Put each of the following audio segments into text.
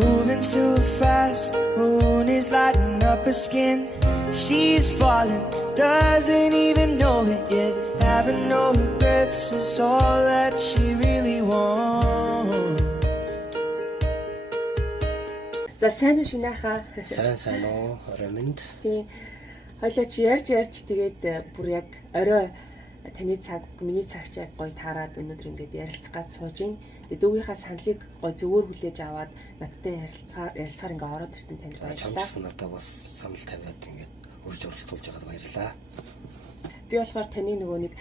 Moving too fast, moon is lighting up her skin. She's falling, doesn't even know it yet. Having no regrets is all that she really wants. За сайн уу шинийхаа. Сайн уу ороймонд. Тий. Хойлоо чи ярьж тэгээд бүр яг орой таны цаг, миний цаг ч яг гоё таарад өнөөдөр ингээд ярилцах гад сууж ийн. Тэгээд дүүгийнхаа саналыг гоё зөвөр хүлээж аваад надтай ярилцахаар ингээд ороод ирсэн танд баярлалаа. Чамчсан надад бас санал тавиад ингээд өрж оролцуулж байгаад баярлалаа. Би болохоор таны нөгөө нэг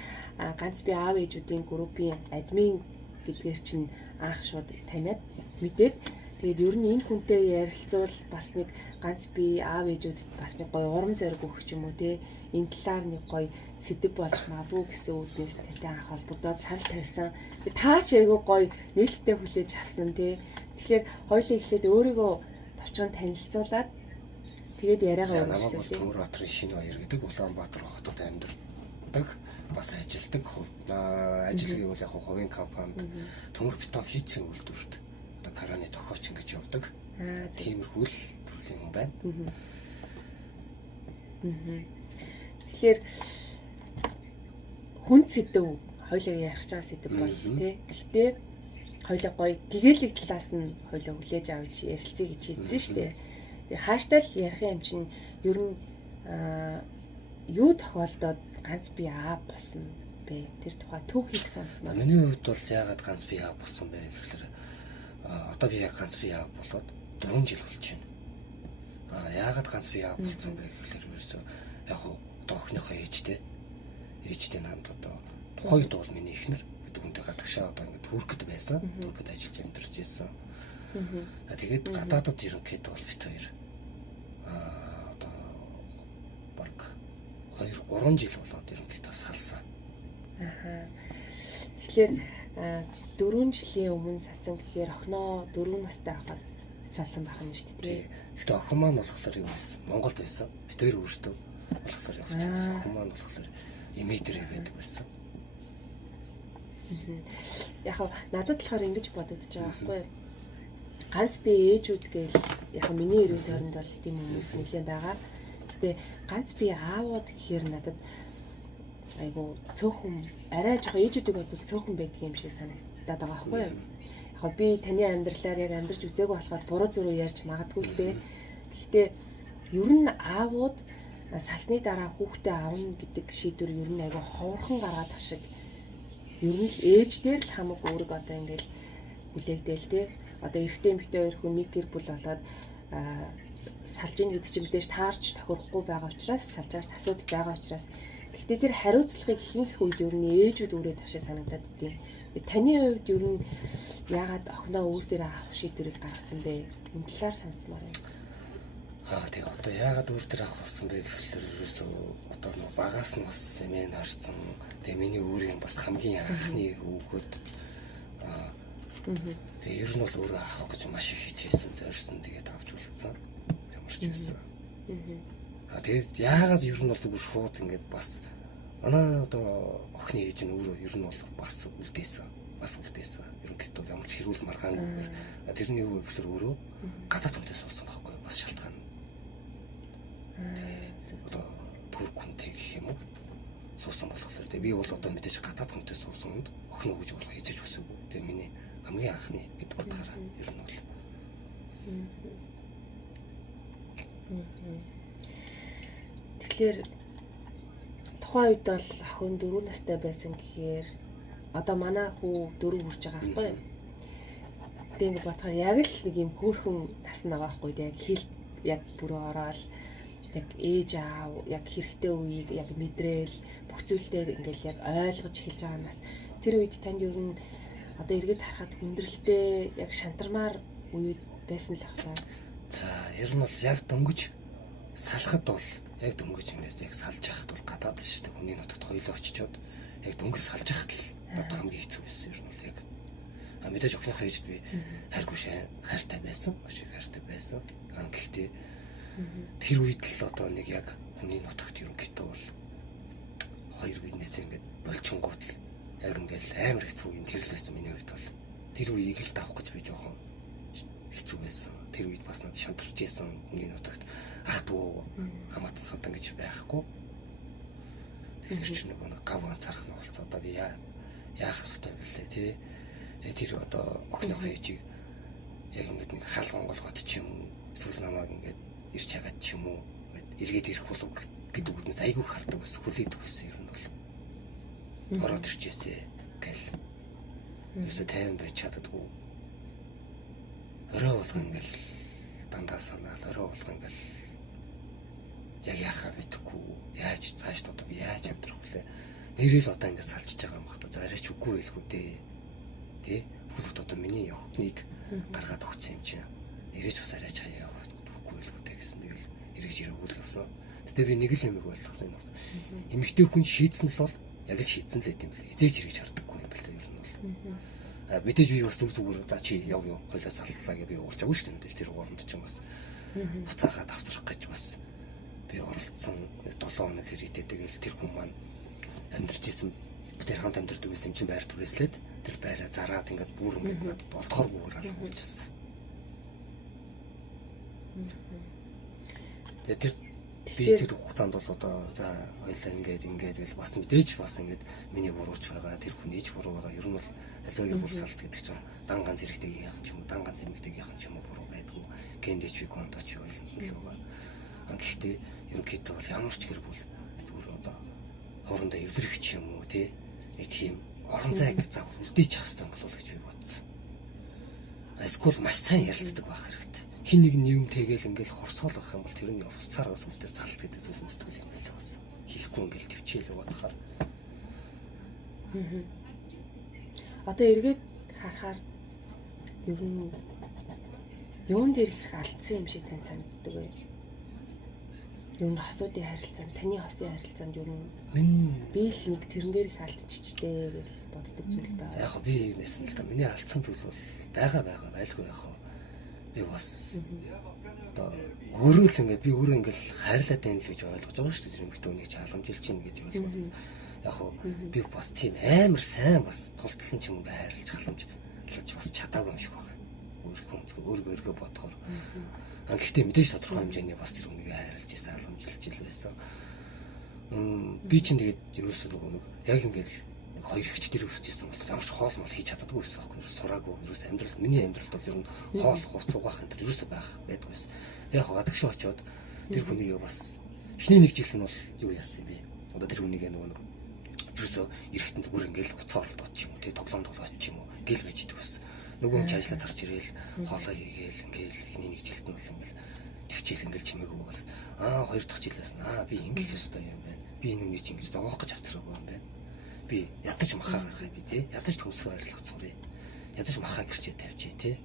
ганц би аав ээжүүдийн группийн админ гэдгээр чинь анх шууд таниад мэдээд тэгээд ер нь энэ хүнтэй ярилцвал бас нэг ганц би аав ээжүүдэд бас нэг гоё урам зориг өгөх юм уу те энэ талаар нэг гоё сэдв болж магадгүй гэсэн үднээс тантай анх холбогдоод санал тавьсан. Та ч айгүй гоё нээлттэй хүлээж авсан те. Тэгэхээр хоёулаа эхлээд өөрийгөө товчхон танилцуулаад тэгээд яриагаа өргөжлүүлээ. Төмөрбаатарын шинэ баяр гэдэг Улаанбаатар хотод амьдардаг бас ажилдаг ажил гэвэл яг хувийн компанид төмөр бетон хийцэн үйлдвэрт одоо караны тохиоч ингэж явдаг. Тиймэрхүү л төрлийн хүн байна. Тэгэхээр хүн сэдв хоёлаа ярих чагаа сэдв бол тий. Гэхдээ хоёлаа гоё гэгээлэг талаас нь хоёлаа хүлээж авч ярилцъя гэж хэлсэн шүү дээ. Тэгээ хааштай л ярих юм чинь ер нь юу тохиолдоод ганц би аа болсон бэ? Тэр тухай түүхийг сонсноо. Миний хувьд бол яагаад ганц би аа болсон бэ гэхээр одоо би яг ганц би аа болоод 4 жил болж байна. Яагаад ганц би аа болсон бэ гэхээр ерөөсөө яг одоо охиныхоо ээжтэй хамт одоо тухайд бол миний эхнэр гэдэг хүнтэй гадагшаа одоо ингээд Туркид байсан. Туркид ажиллаж амьдарч байсан. Тэгээд гадаадд ерөнхийд бол бит хоёр одоо баг 2-3 жил болоод ерөнхийдөө салсан. Тэгэхээр 4 жилийн өмнө салсан гэхээр охиноо 4 настай байхад салсан байх юм шүү дээ. Гэхдээ охин маань болохоор юу байсан? Монголд байсан. Бид хоёр өөрсдөө болохоор явчихсан. Охин маань болохоор эмээдэрээ байдаг байсан. Яг надад болохоор ингэж бодогдож байгаа байхгүй юу? Ганц би ээжүүд гээл яг миний эрүүл тойронд бол тийм хүмүүс нэлээд байгаа. Гэтэ ганц би аавууд гэхээр надад айгу цөөхөн арай жоохон ээжүүдийг бодвол цөөхөн байдаг юм шиг санагдаад байгаа байхгүй юу? Яг би таны амьдралаар яг амьдарч үзээгүй болохоор буруу зүрөө ярьж магадгүй л дээ. Гэхдээ ер нь аавууд салсны дараа хүүхдээ аавна гэдэг шийдвэр ер нь айгу ховорхон гаргаад ашиг. Ер нь л ээж дээр л хамаг үүрэг одоо ингээл хүлээгдээл те. Одоо эрэгтэй эмэгтэй хоёр хүн нэг гэр бүл болоод салж ийн гэдэг чинь мэдээж таарч тохирохгүй байгаа учраас салж байгаас асуудал байгаа учраас гэхдээ тэр хариуцлагыг ихэнх үед ер нь ээжүүд өөрөө ташаа санагдаад идэв. Таны хувьд ер нь яагаад охиноо өөр дээр авах шийдвэрийг гаргасан бэ? Энэ талаар сонсмоор байна. Тэгээ одоо яагаад өөр дээр авах болсон бэ гэхэлэр ерөөсөө одоо нэг багаас нь бас эмээ харцсан. Тэгээ миний өөрийн бас хамгийн анхны хүүхэд тэгээ ер нь бол өөрөө авах гэж маш их хичээсэн, зорьсон тэгээд авч үлдсэн. Ямарч байсан. Тэгээд яагаад ер нь бол зүгээр шууд ингээд бас манай одоо охины ээж нь өөрөө ер нь бол бас үлдээсэн. Ерөнхийдөө ямар ч хэрүүл маргаангүйгээр тэрний юу гэхээр өөрөө гадаад хүнтэй суусан байхгүй бас шалтгаан. Одоо турк хүнтэй гэх юм уу? Суусан болохоор тэгээ би бол одоо мэдээж гадаад хүнтэй суусан хүнд охиноо гэж болох хийж үсээгүй. Тэгээ миний хамгийн анхны гэдэг утгаараа ер нь бол. Тэгэхээр тухайн үед бол охин 4 настай байсан гэхээр одоо манай хүү 4 хүрч байгаа байхгүй юу? Тэг ингэ бодохоор яг л нэг юм хөөрхөн насна байгаа байхгүй юу? Яг хил яг бүрөө ороод яг ээж аав яг хэрэгтэй үеийг яг мэдрээл бүх зүйлтэй ингээл яг ойлгож хэлж байгаа нас тэр үед танд ер нь одоо эргээд харахад хүндрэлтэй яг шантармаар үед байсан л ахлаа. За ер нь бол яг дөнгөж салахад бол яг дөнгөж ингэж яг салж яхад бол гадаад шүү дээ. Хүний нутагт хоёлоо очичоод яг дөнгөж салж яхад л бат хамгийн хэцүү байсан ер нь бол яг. Мэдээж охиныхоо ээжд би хайргүй хайртай байсан. Маш их хайртай байсан. Гэхдээ тэр үед л одоо нэг яг хүний нутагт ерөнхийдөө бол хоёр биднээс ингэж болчингууд л амар ингээл амар хэцүү юм тэрлсэн миний хувьд бол тэр үеийг л давах гэж би жоохон хэцүү байсан. Тэр үед бас надад шантарч байсан хүний нутагт ах дүү хамаатан садан гэж байхгүй. Тэгэхээр ч нэг гав ганцаарх нь болцоо одоо би яах ёстой бэлээ тий. Тэгээ тэр одоо охиныхоо ээжийг яг ингээд нэг хаалган голгот ч юм уу эсвэл намайг ингээд ирж хагаад ч юм уу эргээд ирэх болов гэдэг үгнээс айгүй хардаг ус хүлээдэг байсан ер нь бол ороод ирчээсэ гэл өсө тайван байж чаддаггүй орой болгон ингээл дандаа санаал орой болгон ингээл яг яхаа мэдхгүй яаж цааш одоо би яаж амьдрах вүлээ нэрэл одоо ингээд салчиж байгаа юм бахта за арайч үгүй байлгүй дээ тий хүүхэд одоо миний охиныг гаргаад өгсөн юм чинь нэрэж бас арайч хаяа яваад үгүй байлгүй дээ гэсэн тэгэл эргэж ирээгүй л явсан. Тэгтээ би нэг л юм ойлгосон юм байна. Эмэгтэй хүн шийдсэн л бол яг л шийдсэн л гэдэм билээ. Эзэж хэрэгж хардаггүй юм билээ ер нь бол. Мэдээж би бас зүгээр за чи яв хойлоо саллаа гэж би уулзаагүй шүү дээ мэдээж тэр гурамд ч юм бас буцаагаад авчрах гэж бас би оролцсон 7 хоног хэрэгтэй тэгэл тэр хүн маань амьдарч исэн тэр хамт амьдардаг байсан юм чинь байр түрээслээд тэр байраа зараад ингээд бүр ингээд надад болдохооргүйгээр алгуулчихсан. Тэр би тэр хугацаанд бол одоо за хоёлаа ингээд л бас мэдээж бас ингээд миний бурууч байгаа тэр хүн ээж буруу байгаа ер нь бол аливаа гэр бүл салт гэдэг чинь дан ганц эрэгтэйг яах ч юм уу дан ганц эмэгтэйг яах ч юм уу буруу байдгүй гэндэч би конточ юу юм л байгаа. Гэхдээ ерөнхийдөө бол ямар ч гэр бүл зүгээр одоо хоорондоо эвлэрэх ч юм уу тий нэг тийм орон зайг заавал үлдээчих хэвээр болов гэж би бодсон. Эсвэл маш сайн ярилцдаг байх хэрэгтэй. Хин нэг юм тэгэл ингээл хорсоол байх юм бол тэр нь явцаар бас үлдээ салт гэдэг зүйл үүсдэг юм байна бас. Хэлэхгүй ингээл төвчээл яваадахаар. Одоо эргээд харахаар ер нь юунд ирэх алдсан юм шиг тань санагддаг бай. Ер нь хосуудын харилцаанд таны хосын харилцаанд ер нь би л нэг тэрэн дээр их алдчихжээ гэж боддог зүйл байна. Яг би юмсэн л та миний алдсан зүйл бол байлгүй яг би бас одоо өөрөө л ингээд би өөрөө ингээд хайрлаад байна л гэж ойлгож байгаа шүү дээ. Тэр эмэгтэй хүнийг халамжилж чинь гэж ойлгоод. Яг би бас тийм амар сайн бас тултлан ч юм уу хайрлаж халамжлаж бас чадаагүй юм шиг байна. Өөрийгөө бодохоор. Гэхдээ мэдээж тодорхой хэмжээний бас тэр хүнийг хайрлаж байсан, халамжилж ил байсан. Би чинь тэгээд ерөөсөө нэг яг ингээд хоёр ихчдэр өсөж ирсэн бол ямар ч хоол мол хийж чаддаггүй байсан байхгүй юу сураагүй ерөөс амьдрал миний амьдралд бол ер нь хоол хувц угаах энэ ерөөсөө байдгүй байсан. Яг гадагш очиод тэр хүнийг бас эхний нэг жил нь бол юу яасан бэ? Одоо тэр хүнийг нэг ерөөсөө эрэхтэн зүгээр ингээл уцаар оролдоод ч юм уу тий тоглоом ч юм уу гэл байж идэг байсан. Нөгөө хүн ажиллаад харж ирээл хоолоо хийгээл ингээл эхний нэг жилд нь бол ингээл төвчл ингээл чимээгүй бол хоёр дахь жилээс би ингэх ёстой юм байна. Би энэ үнийг чинь ингэж зовоох гэж авчраагүй юм байна. Би ядаж махаа гаргая би тий ядаж төмсгөө арилгах цурыг ядаж махаа гэрчээ тавьчих тий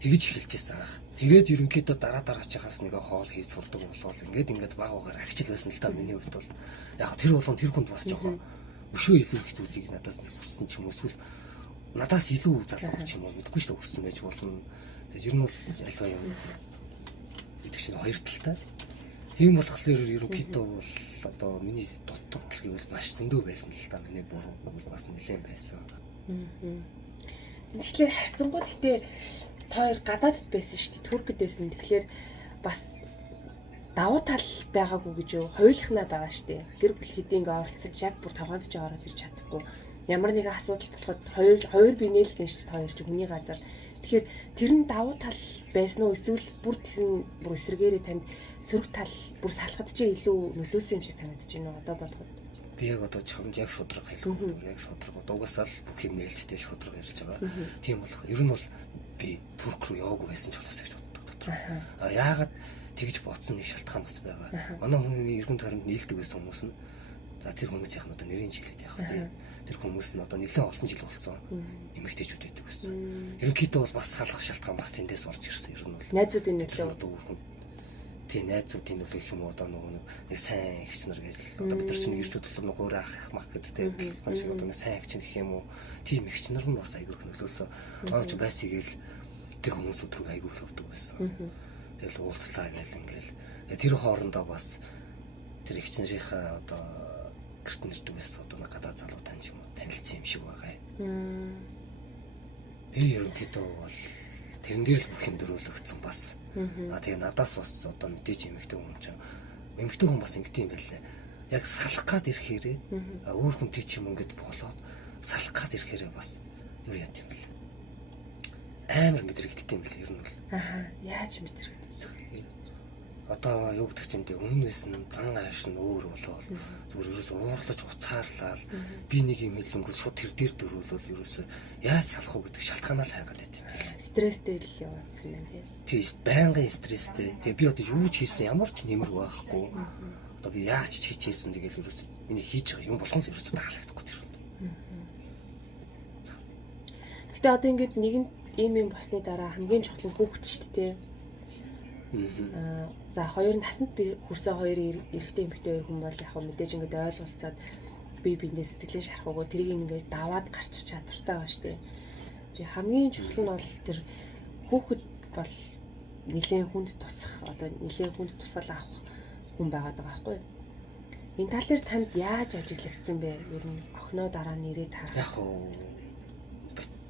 тэгэж эхэлжсэн ах тэгээд ерөнхийдөө дараачихаас нэг хоол хийж сурдаг болвол ингээд баг багаар агчил байсан л та миний хувьд бол яг тэр болгон тэр хүнд бас жоохон өшөө илүү их зүйлийг надаас нэг хүссэн ч юм уу эсвэл надаас илүү залуу ч юм уу мэдгүй шүү дээ өссөн байж болно тэгээд ер нь бол альва юм гэдэг чинь хоёр талтай тийм болохоор ерөнхийдөө бол одоо миний дутагдал гэвэл маш зөндөө байсан л та миний буруу гэвэл бас нэлээд байсан. Тэгэхээр харьцангуй гэхдээ та хоёр гадаадд байсан шүү дээ Туркид байсан. Тэгэхээр бас давуу тал байгаагүй гэж юу хоёулахнаа байгаа шүү дээ. Гэр бүл хэдийн ингээ оролцож яг бүр тавганд ч ороод ирч чадахгүй. Ямар нэгэн асуудал болоход хоёр бие нээлгэн шүү дээ хоёр ч хүний газар. Тэгэхээр тэр нь давуу тал байсан уу эсвэл бүр тэр нь бүр эсрэгээрээ танд сөрөг тал бүр салахад чи илүү нөлөөсөн юм шиг санагдаж байна уу одоо бодоход би яг одоо чамд яг шудраг хэлэх яг шудраг угаасаа л бүх юм нээлттэй шудраг ярьж байгаа. Тийм болох ер нь бол би Турк руу яваагүй байсан ч болоос гэж боддог дотор. Яагаад тэгж бодсон нэг шалтгаан бас байгаа. Манай хүний эргэн тойронд нийлдэг байсан хүмүүс нь за тэр хүмүүс яг одоо нэрийн жилээд явах тийм тэр хүмүүс нь одоо нэлээд олон жил болсон эмэгтэйчүүд байдаг байсан. Ерөнхийдөө бол бас салах шалтгаан бас тэндээс орж ирсэн ер нь бол. Найзуудын нөлөө. Тийм найзуудын нөлөө гэх юм уу одоо нэг сайн ихч нар гэж одоо бид нар чинь ирчүүд бол нэг өөр ах мах гэдэг тийм шиг одоо нэг сайн ихч гэх юм уу тийм ихч нар нь бас айгүй их нөлөөлсөн. Аавч байсгээл тэр хүмүүсүүд рүү айгүй их явдаг байсан. Тэгэл уулзлаа гэл ингээл тэр хоорондоо бас тэр ихч нарынхаа одоо гэрт нэрдэг байсан одоо нэг гадаа залуу таньж юм уу танилцсан юм шиг байгаа юм. Тэр ерөнхийдөө бол тэрэн дээр л бүх юм дөрөөлөгдсөн бас. Тэгээ надаас бас одоо мэдээж эмэгтэй хүн ч эмэгтэй хүн бас ингэдэм байлээ. Яг салах гад ирэхээрээ өөр хүнтэй ч юм ингээд болоод салах гад ирэхээрээ бас юу яа гэм бэл. Амар мэдрэгддэм бэл ер нь бол. Яаж мэдрэгдэж байна? Одоо юу гэдэг юм бэ? Өмнөөс нь зан ааш нь өөр болоод зүгээр ерөөсөө уурлаж уцаарлал би нэг юм хэлэнгүүт шууд тэр дээр дөрүүлвэл ерөөсөө яаж салах уу гэдэг шалтгаанаа л хайгаад байт юм байна. Стресстэй л яваадсан юм тийм. Тийм байнгын стресстэй. Тэгээ би одоо юу ч хийсэн ямар ч нэмэр байхгүй. Одоо би яаж ч хийчихсэн тэгэл ерөөсөө миний хийж байгаа юм болгон л ерөөсөө таалагдахгүй тэр юм. Гэтэ одоо ингээд нэгэн ийм босны дараа хамгийн чухал нь хүүхэд шүү дээ. За хоёр насанд би хүрсэн хоёр эрэгтэй эмэгтэй хоёр хүн бол яг мэдээж ингээд ойлголцоод бие биендээ сэтгэлээ шарахгүйгөө тэрийг ингээд даваад гарчих чадвартай байгаа шүү дээ. Тэгээ хамгийн чухал нь бол тэр хүүхэд бол нэлээд хүнд тусах одоо нэлээд хүнд тусал авах хүн байгаад байгаа байхгүй юу? Энэ тал дээр танд яаж ажиглагдсан бэ? Ер нь охиноо дараа нь ирээд харах. Яг уу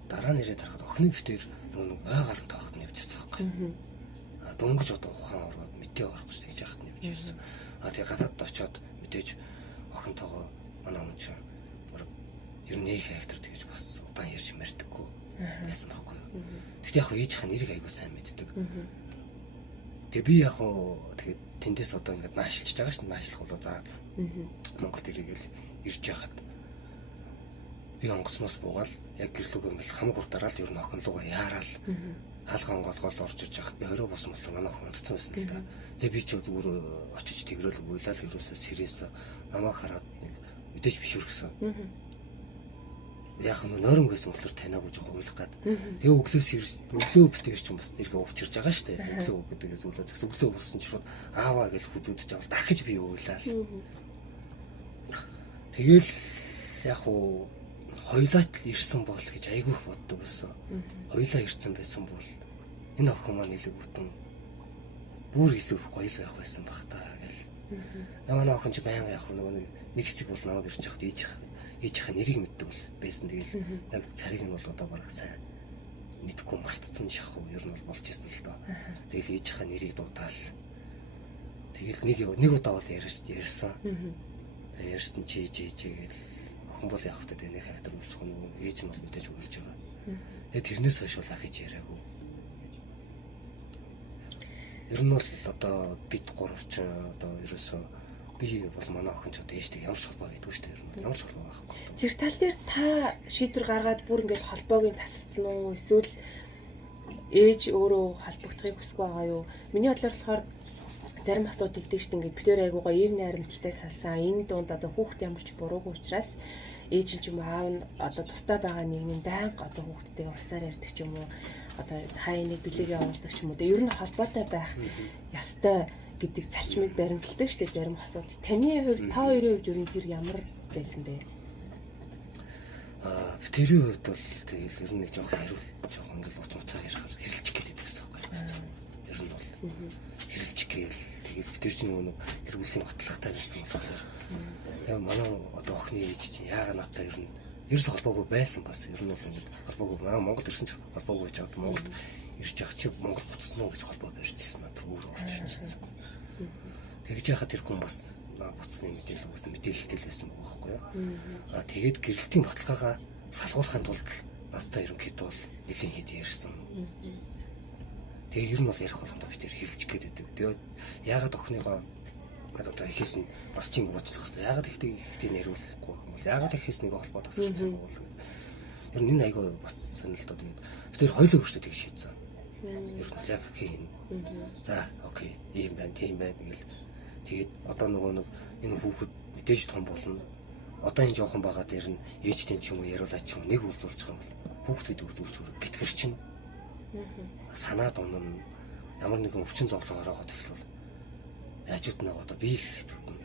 дараа нь ирээд харахад охины битээр нэг ойгаар таахт нэвчсэн байхгүй. Дөнгөж одоо ухаан ороод мэдээ орох гэж тэгж яхад нэвж ирсэн. Тэгээ гадаад очиод мэдээж охинтойгоо манай хүн чинь ер нь нэг хектар тэгж бас удаан ярьж мэрдэггүй байсан байхгүй юу. Тэгтээ яг ээжийнх нь нэрийг айгуу сайн мэддэг. Тэгээ би яг тэгээд тэндээс одоо ингээд наашилж байгаа шүү дээ. Наашлах болоо заац. Монголд ирээгээл ирж яхад би онгоцноос буугаал яг гэрлүүг ингээд хамаг урдараад ер нь охин руугаа яараал хаалган голгол орж иж яхад би орой босон болохоор манай охин унтцсан байсан л да. Тэгээ би ч зүгээр очиж тэгрэл уйлал ерөөсөө сэрээс намайг хараад нэг мэдээж бишүрхсэн. Яг нь нойрон байсан болохоор таниагүй жоохон уйлах гад. Тэгээ өглөө битээр чинь бас нэргээ уучирж байгаа шүү дээ. Өглөө гэдэг зүйлээ тэгс өглөө болсон ч шууд ааваа гэж хүзүүдэж авал дахиж би уйлал. Тэгэл яг уу хоёлаа ч ирсэн бол гэж айгүй боддог байсан. Хоёлаа ирсэн байсан бол энэ охин маань илүү бүтэн бүр илүү гоё л байх байсан бах та гэл. Намаа охин ч байнга яг нэг хэсэг бол намайг ирж яхад ээжийнхээ нэрийг мэддэг бол байсан. Тэгэл яг царийг нь бол одоо бараг сайн мэдгүй мартцсан шахуу ер нь бол болж исэн л доо. Тэгэл ээжийнхээ нэрийг дуудаал. Тэгэл нэг удаа бол ярьсан. Тэгээ ярьсан чи гэл охин бол яг хөтэ нэг хактар үлцэх нөгөө ээж нь бол мэдээж өгүүлж байгаа. Тэгээ тэрнээс хойш бол ахиж яриаггүй. Ер нь бол одоо бид гуравч одоо ерөөсөө би бол манай охин ч одоо ээжтэй ямар ч холбоо байдгүй шүү дээ. Ер нь ямар ч холбоо байхгүй. Тэр тал дээр та шийдвэр гаргаад бүр ингээд холбоог нь тасцсан уу? Эсвэл ээж өөрөө холбогдохыг хүсэхгүй байгаа юу? Миний бодлоор болохоор зарим асуудал игдэг шүү дээ. Ингээд битээр айгуугаа ийм найрамдалтай салсан. Энэ дунд одоо хүүхэд ямар ч буруугүй учраас ээж нь ч юм уу аав нь одоо тустай байгаа нэгний байнга одоо хүүхдтэйгээ уулзаар ярьдаг ч юм уу одоо хайныг бэлэгээ явуулдаг ч юм уу. Ер нь холбоотой байх ёстой гэдэг зарчмыг баримталдаг шүү дээ зарим асуудал. Таны хувьд та хоёрын хувьд ер нь тэр ямар байсан бэ? Тэрийн хувьд бол тэгэл ер нь нэг жоохон хариул жоохон ингээл уцаар ярихаар хэрэлчих гээд байдаг гэсэн үг байна. Ер нь бол хэрэлчих гээл тэгэл битэр чинь нөгөө гэр бүлийн батлагтай байсан болохоор тэгээ манай одоо охины ээж чинь яагаад надтай ер нь ерөөс холбоогүй байсан бас ер нь бол ингээд холбоогүй Монгол ирсэн ч холбоогүй байж байгаа. Монголд ирж явах чи Монгол буцсан уу гэж холбоо барьж ирсэн надад өөр орчихсон. Тэгж яхад тэр хүн бас буцсны мэдээлэл өгсөн мэдээлэлтэй л байсан байгаа байхгүй юу. Тэгээд гэрэлтийн баталгаагаа салгуулахын тулд надтай ерөнхийдөө бол нэлийн хэд ярьсан. Тэгээ ер нь бол ярих болгондоо би тэр хэлж гээд байдаг. Тэгээд яагаад охиныгоо одоо ихээс нь бас чинь боцлох хэрэгтэй. Яагаад ихтэй нэруулахгүй юм бол яагаад ихээс нэг холбоо тасалсан юм бол ер нь энэ айгаа бас сонирхолтой. Тэгээд би тэр хоёулаа өөртөө тэгж шийдсэн. Ер нь яг хийн. За окей ийм байна тийм байна гэл. Тэгээд одоо нөгөө энэ хүүхэд мэдээж том болно. Одоо энэ жоохон байгаа дээр нь ээжтэй ч юм уу яриулаач ч юм нэг үлзүүлчих юм бол хүүхэд гэдэг үзүүлж өөрөө битгэр чинь санаад унана ямар нэгэн өвчин зовлон ороогоод эхлэв. Яажууд нэг одоо би л хэцүүдэн.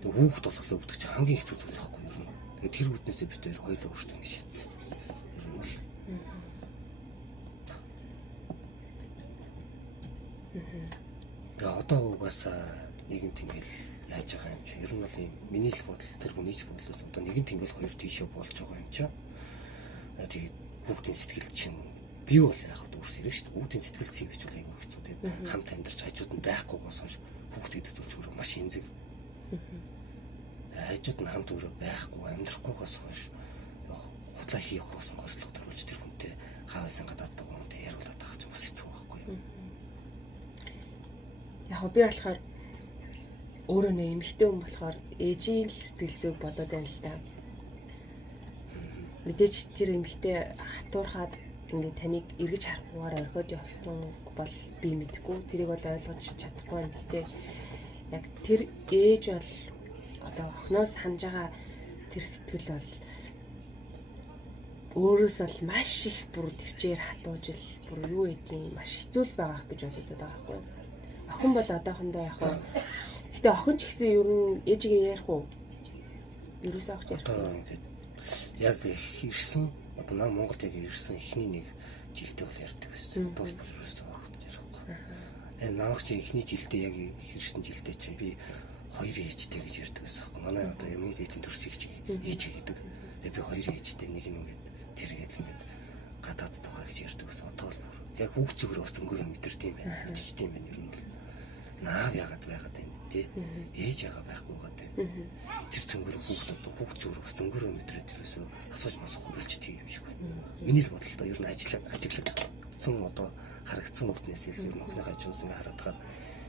Тэгээ хүүхэд болохоор өвдөх чинь хамгийн хэцүү зүйл байхгүй юу? Тэгээ тэр үднээсээ бид хоёр хоёулаа өөртөө ингэ шийдсэн. Ер нь бол. Я одоо угаасаа нэгэн тэнгэл яаж байгаа юм чи. Ер нь бол юм миний л бодол тэр хүний ч бодлоос одоо нэгэн тэнгэл хоёр тийшээ болж байгаа юм чи. Тэгээд хүүхдийн сэтгэл чинь би бол яг өөрөөс ирэх шүү дээ. Үүдийн сэтгэл зүй гэж бол айгүй хэцүү тийм. Хамт амьдарч хажууд нь байхгүйгоос хойш хүүхдтэй зөвч өөрөө маш эмзэг. Хажууд нь хамт өөрөө байхгүй амьдрахгүйгоос хойш хутлаа хийх хоосон горилго төрүүлж тэр хүнтэй хаавсан гадаад хүнтэй яриулаад тахаж бас хэцүү байхгүй юу. Яг би болохоор өөрөө нэг эмэгтэй хүн болохоор ээжийн л сэтгэл зүйг бодоод байна л да. Мэдээж тэр эмэгтэй хатуурхаад ингээд таныг эргэж харахгүйгээр орхиод явсан бол би мэдгүй. Тэрийг бол ойлгож чадахгүй байна. Гэхдээ яг тэр ээж бол одоо охноос ханж байгаа тэр сэтгэл бол өөрөөс бол маш их бүр төвчээр хатууж л бүр юу гэдгийг маш хэцүү л байгаа гэж бодод байгаа байхгүй. Охин бол одоохондоо яг хаа. Гэтэ охин ч гэсэн ер нь ээжигээ ярих уу? Ерөөсөө охин ярих. Одоо ингээд яг ирсэн одоо наа Монголд яг ирсэн эхний нэг жилдээ бол ярьдаг байсан. Одоо бүр ерөөсөө охин ярихгүй. Нааг чи эхний жилдээ яг ирсэн жилдээ чинь би хоёр ээжтэй гэж ярьдаг байсан. Манай одоо юмны дэйлийн төрсийг чи ээж гэдэг. Тэгээ би хоёр ээжтэй нэг нь ингээд тэргээд ингээд гадаад тухай гэж ярьдаг байсан. Одоо бол яг хүүхд зүгээр бас зөнгөөрөө мэдэрдэм байх. Мэдчихдэм байх ер нь бол. Наав яагаад байгаад байна тий. Ээж яагаад байхгүйгээд байна. Тэр зөнгөөрөө хүүхд одоо хүүхд зүгээр бас зөнгөөрөө мэдрээд тэрөөсөө асууж масуух болчдөг юм шиг байна. Миний л бодлоо ер нь ажиглагдсан одоо харагдсан үтнээс л ер нь охиныхаа ажимс ингээ хараад тахаар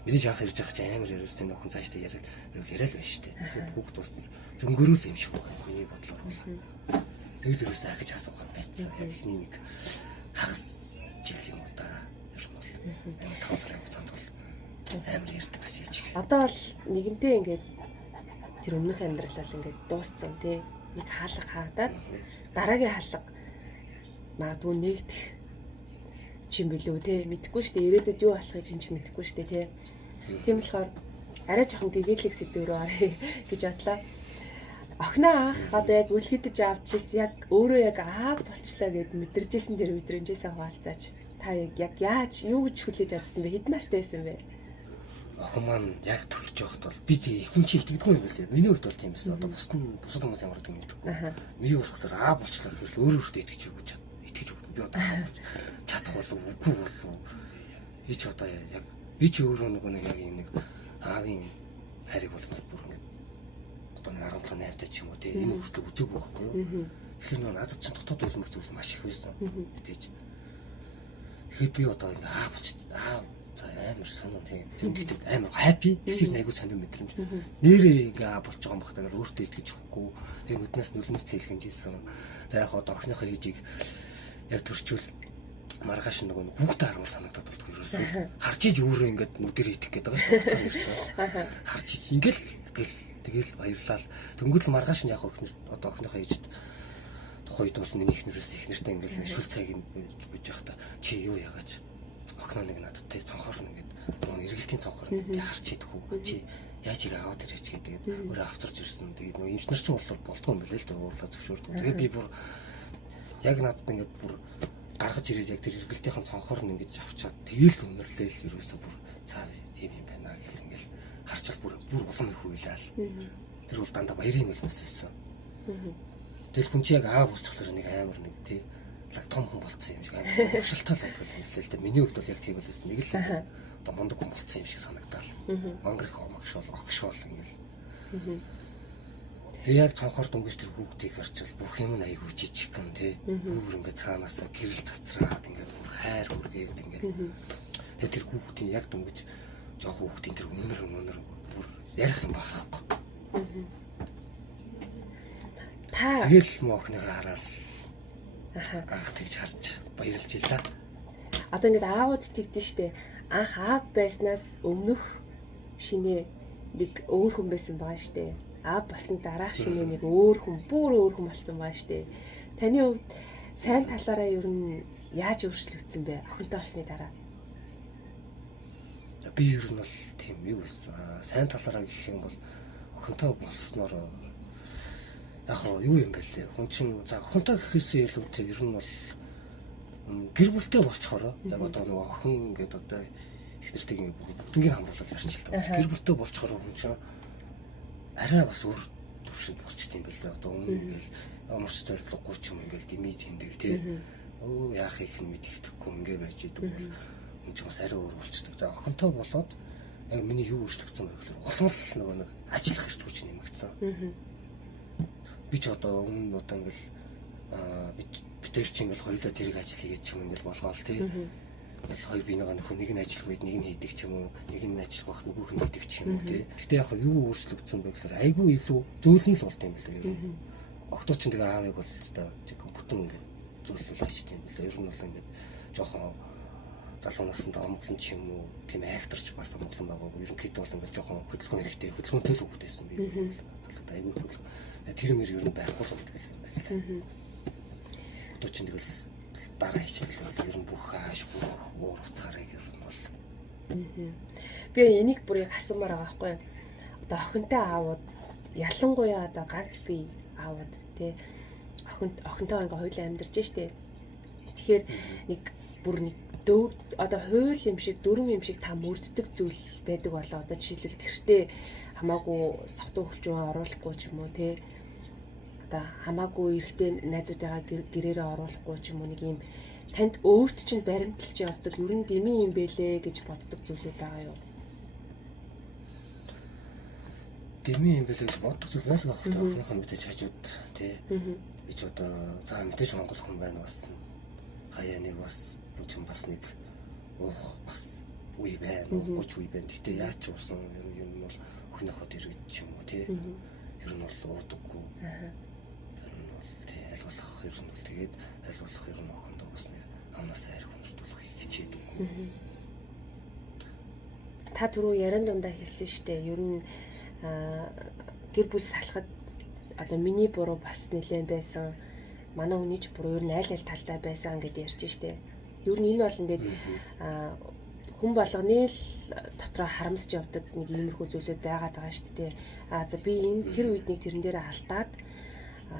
мэдээж анх ирж байгаа чи амар ярьсан охин цаашдаа яриад яриад байна шүү дээ. Тэгэд хүүхд бас зөнгөөрөө юм шиг байна. Миний бодлоор бол. Тэгээд ерөөсөө ахиж асуух юм байцсан. Яг ихний нэг хагас жил юм уу та ер нь бол 5 сарын хугацаанд бол амар ярьдаг бас яж. Одоо бол нэгэнтээ ингээд тэр өмнөх амьдрал бол ингээд дууссан тий. Нэг хаалга хаагдаад дараагийн хаалга магадгүй нэгдэх чим билүү тий. Мэдхгүй шүү дээ. Ирээдүйд юу болохыг хэн ч мэдхгүй шүү дээ тий. Тийм болохоор арай жоохон гэгээлэг сэдв рүү оръё гэж бодлоо. Охиноо анх одоо яг үлгэдэж авч ирсэн яг өөрөө яг аа болчлаа гэд мэдэржсэн тэр мэдрэмжээсээ хуваалцаач. Та яг яаж юу гэж хүлээж авсан бэ? Хэдэн настай байсан бэ? Охин маань яг төрж явахд бол би тэг хүн чи итгэдэггүй юм байлээ. Миний хувьд бол тийм байсан. Одоо бусад хүмүүс ямар гэдэг мэдэхгүй. Миний болохоор аа болчлаа гэхэл өөрөө өөртөө итгэж өгдөг. Би одоо аа болж чадах болов үгүй болов. Би ч одоо яг би ч өөрөө нэг яг юм нэг аавын хайрыг бол бүр ингэ одоо нэг 17 8 таа ч юм уу тий энэ хүртэл үзег байхгүй юу. Тэгэхээр нэг надад ч дотоод үлмэр зүйл маш их байсан. Мэдээж. Тэгэхэд би одоо ингэ аа болч за амар сонирн тийм тэр амар хаппи эсвэл айгуу сонирн мэдрэмж нэрээ ингээ аа болж байгаа юм бахтаа гэл өөртөө итгэж өгөхгүй тэгээ нүднээс нулимс цэлгэнж ийсэн. Тэгээ яг одоо охиныхоо ээжийг яг төрчүүл маргааш нөгөө хүүхдээ харамл санагдаад болдог ерөөсөө харж иж өөрөө ингээд нүдэрээ идэх гээд байгаа шүү дээ ярьсан. Харж иж ингээл тэгэл баярлал дөнгөөл маргааш нь яг охин одоо охиныхоо ээжд тухайд бол миний ихнэрээс ихнэртэй ингээл шүл цайг нь биж явах та чи юу яагач охиноо нэг надтай цонхоор ингээд нөгөө эргэлтийн цонхоор би харж идэх үү чи яаж ийг аваад ирээч гэдэг өөрөө авторж ирсэн. Тэгээд нөгөө эмчнэр чинь болдгоо юм билээ л дээ уурлаа зөвшөөрдөг. Тэгээд би бүр яг надад ингээд бүр гаргаж ирээд яг тэр эргэлтийн цонхоор нь ингээд авчаад тэгэл өнөрлөөл ерөөсөө бүр цаа тийм юм байна гэл ингээд харчил бүр улам их хуйлаа л. Тэр бол дандаа баярын үлмэс байсан. Тэгэл хүн чи яг аа болчихлоо нэг амар нэг тий том хүн болцсон юм шиг амар шилтал болдог юм л дээ. Миний хувьд бол яг тийм л байсан. Нэг л одоо мундаг хүн болцсон юм шиг санагдаал. Монгол их огшоол ингээл. Тэгээ яг цонхоор дөнгөж тэр хүүхдийг харчил бүх юм нь айгуу жижиг гэн тий. Бүр ингээд цаанаасаа гэрэл цацраад ингээд бүр хайр хүргээд ингээд. Тэгээ тэр хүүхдийн яг дөнгөж жоох хүүхдийн тэр өнөр бүр ярих юм байхгүй. Та тэгэл моохныгаа хараад анх тэгж харж баярлж илаа. одоо ингээд аауд тэгдэж штэ анх аав байснаас өмнөх шинэ нэг өөр хүн байсан байгаа штэ. Аав болсон дараах шинэ нэг өөр хүн бүр өөр хүн болсон байгаа штэ. Таны хувьд сайн талаараа ер нь яаж өөрчлөгдсөн бэ? Охинтой болсны дараа. Би ер нь бол тийм юу байсан. Сайн талаараа гэх юм бол охинтой болсноор яг юу юм бэ лээ. Хүн чинь за охинтой гэхээсээ илүүтэй ер нь бол гэр бүлтэй болчхороо яг одоо нөгөө охин гэдэг одоо их нэртэйг бүгднийг хамруулаад ярьж л даа. Гэр бүлтэй болчхороо хүн чинь арай бас өөр төвшөнд болчт юм байлээ. Одоо өмнө ингээл ямар ч зорилгогүй ч юм ингээл димид хиндэг тий. өө яах их нь мэддэхгүй ингээ байж идэг бол энэ ч бас арай өөр болчихдог. За охинтой болоод яг миний юу өөрчлөгдсөн бэ гэхээр улмал нөгөө нэг ажиллах хэрэг хүч нэмэгдсэн. Би ч одоо өмнө удаа ингээл бид тэр чинь ингээл хоёулаа зэрэг ажил хийгээд ч юм ингээл болгоол тий. Ингээл хоёр биенийгаа нөхөө нэг нь ажиллах үед нэг нь хийдэг ч юм уу, нэг нь ажиллах бах нөгөөх нь хийдэг ч юм уу тий. Гэтэ яг юу өөрчлөгдсөн бэ гэхээр айгүй илүү зөөлөн л болт юм билээ ер нь. Октоо ч тэгээ аавыг бол одоо бүтэн ингээд зөөлөл ажилладаг юм билээ. Ер нь бол ингээд жоохон залуу насндаа омглон ч юм уу тийм акторч бас омглон байгаагүй. Ерөнхийдөө бол ингээд жоохон хөдөлгөөн хэрэгтэй, хөдөлгөөнтэй л хөвгдөөсөн би. Залуудаа айгүй хөдөлгөөн. Тэр мөр ер нь байхгүй л болдог юм байна. Одоо ч тэгэл дараа хийчихлээ ер нь бүх хааш бүх уур уцаарыг ер нь бол. Би энийг бүр яг асуумаар байгаа байхгүй юу? Одоо охинтой аавууд ялангуяа одоо ганц бие аавууд тий охинтой ингээ хоёулаа амьдарч штэ. Тэгэхээр нэг бүр нэг одоо хууль юм шиг дүрм юм шиг та мөрддөг зүйл байдаг болоо одоо жишээлбэл гэртээ хамаагүй согтуу хүлжүүн оруулахгүй ч юм уу тий одоо хамаагүй эрэгтэй найзуудаагаа гэрээрээ оруулахгүй ч юм уу нэг юм танд өөрт чинь баримталж явдаг ер нь дэмий юм бэлээ гэж боддог зүйлүүд байгаа юу? Дэмий юм бэлээ гэж боддог зүйл байл байх та охиныхоо мэдээж хажууд тий би ч одоо за мэдээж монгол хүн байна бас хаяа нэг бас ч бас нэг бас үе байна уухгүй ч үе байна. Гэтэ яаж ч uuсан ер нь бол охиныхоо дэргэд ч юм уу тий ер нь бол уудаггүй. Ер нь бол тий аль болох ер нь бол тэгээд аль болох ер нь охиндоо бас нэг амнаас хайр хүндрүүлэх хичээдэггүй. Та түрүү яран дундаа хэлсэн штэ ер нь гэр бүл салахад одоо миний буруу бас нэлээд байсан. Манай хүний ч буруу ер нь аль талтай байсан гэдээ ярьж штэ. Ер нь энэ бол ингээд хүн болгоны л дотроо харамсч явдаг нэг иймэрхүү зүйлүүд байгаад байгаа шүү дээ. За би энэ тэр үед нэг тэрэн дээр алдаад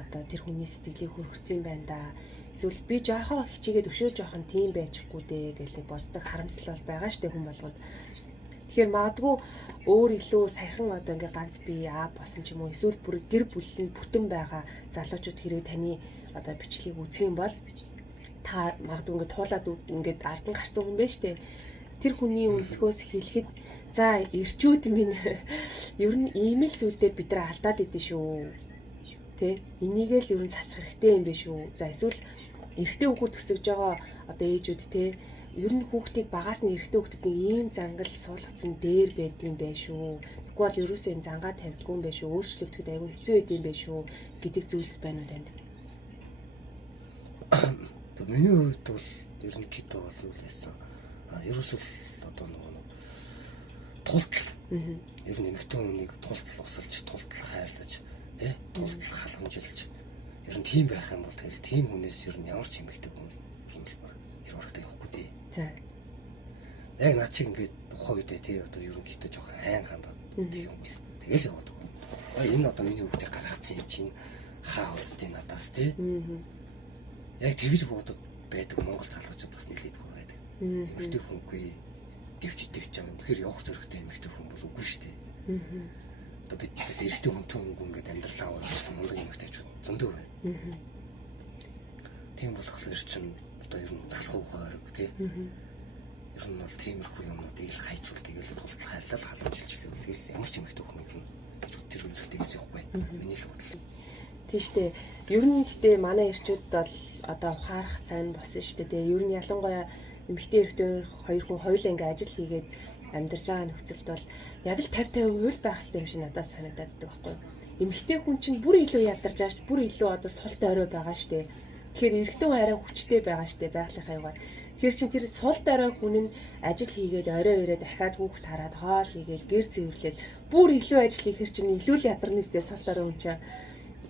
одоо тэр хүний сэтгэлийг хөргөцсөн байна да. Эсвэл би жаахан хичээгээд өшөөж явах нь тийм байчихгүй дээ гэж боддог харамсал бол байгаа шүү дээ хүн болгонд. Тэгэхээр магадгүй өөр илүү саяхан одоо ингээд ганц би босон ч юм уу эсвэл бүр гэр бүл нь бүтэн байгаа залуучууд хэрэг таны одоо бичлэгийг үзэх юм бол та магадгүй ингээд туулаад ингээд алдан гарсан хүн байж тээ. Тэр хүний өнцгөөс хэлэхэд за ирчүүд минь ер нь ийм л зүйлдер бид нар алдаад идэв шүү. Тэ? Энийг л ер нь засах хэрэгтэй юм биш үү? За эсвэл эрэгтэй хүүхэд төсөж байгаа одоо ээжүүд тэ ер нь хүүхдийг багаас нь эрэгтэй хүүхдэд нэг ийм зангал суулгацсан дээр байдığım байх шүү. Тэгвэл бол ерөөсөө энэ зангаа тавьдгүй юм байх шүү. Өөрчлөгдөд айгүй хэцүү байдığım байх шүү гэдэг зүйлс байна уу танд? Миний хувьд бол ерөнхийдөө бол байсан. Ерөөсөө одоо нөгөө тултал. Ер нь эмэгтэй хүнийг тултал усалж, тултал хайрлаж, тий? Тултал халамжилж. Ер нь тийм байх юм бол тэгэл тийм хүнээс ер нь ямар ч эмэгтэй хүн ер нь л баг хэр барагтай явахгүй дээ. За. Яг наа чи ингээд тухай үедээ тий одоо ерөнхийдөө жоохон айн хандаад тийм юм бол тэгэл яваад байгаа. Энэ одоо миний хүүхдийг гаргацсан юм чинь хаа удтыг надаас тий? Яг тэгж бодод байдаг Монгол залуучууд бас нэлээдгүй байдаг. Эмэгтэй хүнгүй дэвч байгаа. Тэгэхээр явах зөрөгтэй эмэгтэй хүн бол үгүй шүү дээ. Одоо бид эрэгтэй хүнтэй хүн ингээд амьдралаа аваад мундаг эмэгтэйчүүд зөндөө байна. Тийм болохоор чинь одоо ер нь залах ухаарг тий. Ер нь бол тиймэрхүү юмнуудыг ил хайчвал тэгэл тулц хайрлал халамжилж хэлвэл тэгэл ямар ч эмэгтэй хүн ер нь тэр эрэгтэйгээс явахгүй. Миний л бодол. Тийштэй. Ер нь гэдэг манай эрчүүд бол одоо ухаарах цайн босон шүү дээ. Ер нь ялангуяа эмэгтэй эрэгтэй хоёр хүн хоёулаа ингээ ажил хийгээд амьдарч байгаа нөхцөлд бол яг л 50-50 хууль байх хэрэгтэй юм шиг надад санагдаад байгаа байхгүй. Эмэгтэй хүн чинь бүр илүү ядарч байгаа шүү. Бүр илүү одоо сул дорой байгаа шүү дээ. Тэгэхээр эрэгтэй хүн арай хүчтэй байгаа шүү дээ байгалийнхаа югаар. Тэгэхээр чинь тэр сул дорой хүн нь ажил хийгээд орой өрөө дахиад хүүхд хараад хоол хийгээд гэр цэвэрлээд бүр илүү ажил хийхэр чинь илүү л ядарна сте сул дорой хүн чинь.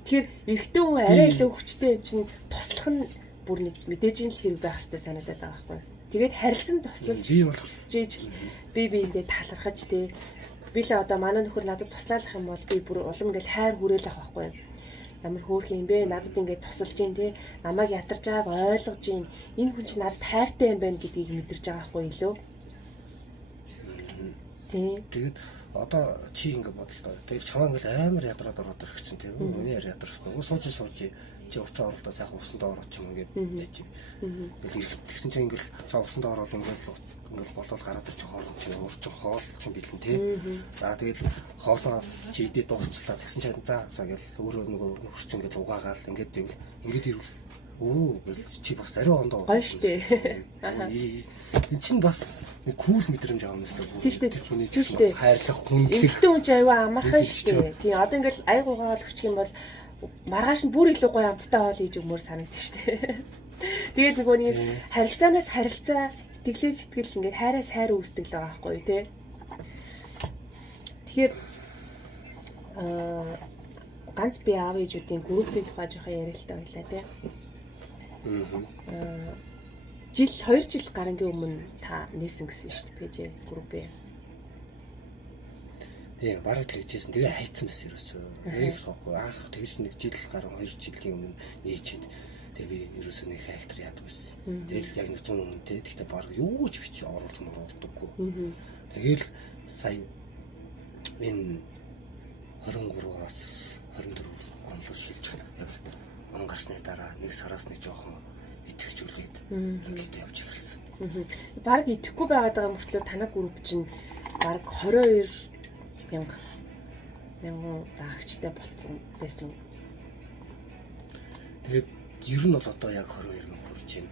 Тэгэхээр эрэгтэй хүн арай илүү хүчтэй юм чинь туслах нь бүр нэг мэдээж нь л хэрэг байх хэрэгтэй санагдаад байгаа байхгүй. Тэгээд харилцан туслалж хийж би ингээд талархаж тий. Би л одоо манай нөхөр надад туслaalах юм бол би бүр улам ингээд хайр хүрээл авах байхгүй. Ямар хөөрхөн юм бэ? Надад ингээд тусалж гин тий. Намайг ядарч байгааг ойлгож гин. Энэ хүн чинь надад хайртай юм байна гэдгийг мэдэрч байгаа байхгүй илүү. Тийм. Тэгээд одоо чи ингэ бодлоо. Тэгээд чамаа ингээл амар ядраад ороод ирэх чинь тийм үү? Миний ядарсан. Уг сууж чи уцаа оролдоо сайхан усандаа ороод ч юм ингээд яаж. Тэгэл ирэхэд тэгсэн чинь ингээл цаа усандаа ороод ингээл болоод гараад ирчих хоолн чи урчин хоол ч юм бэлэн тий. За тэгэл хоолоо чи идээ дуусчлаа. Тэгсэн чинь за гэл өөрөө нөгөө нөхөрч ингээд угаагаал ингээд ирвэл оо гэл чи бас ариун ондоо гоё штэ. Энэ чинь бас нэг кул мэдрэмж авах юмстай. Тийм штэ. Тэр хүний чинь хайрлах хүндлэх. Эмэгтэй хүн чинь аюу амархан штэ. Тийм одоо ингээл айгуугаа л өччих юм бол маргааш нь бүр илүү гоё амттай хоол хийж өгмөр санагдаж штэ. Тэгээд нөгөө нэг харилцаанаас харилцаа, итгэлээ сэтгэл ингээд хайраас хайр үүсдэг л байгаа байхгүй тий. Тэгэхээр ганц би аав ээжүүдийн группийн тухай жоохон ярилтаа байлаа тий. Жил 2 жил гарангийн өмнө та нээсэн гэсэн шүү дээ пэйж группээ. Тийм бараг тэгжсэн. Тэгээ хайцсан байсан ерөөсөө. Нэг сохгүй анх тэгж нэг жил гарan 2 жилийн өмнө нээчээд тэгээ би ерөөсөө нэг хайхтар яадаг байсан. Тэгэл яг нэг 100 хүнтэй тэгтээ бараг юу ч бичиж оруулж мөрөддөггүй. Тэгэл сая энэ 23-аас 24 онлоо шилж яг он гарсны дараа нэг сараас нэг жоохон итгэжүүлээд ерөнхийдөө явж ирсэн. Бараг итгэхгүй байгаад байгаа мөртлөө танай групп чинь бараг 22,000 даагчтай болцсон байсан. Тэгээд ер нь бол одоо яг 22,000 хүрж байна.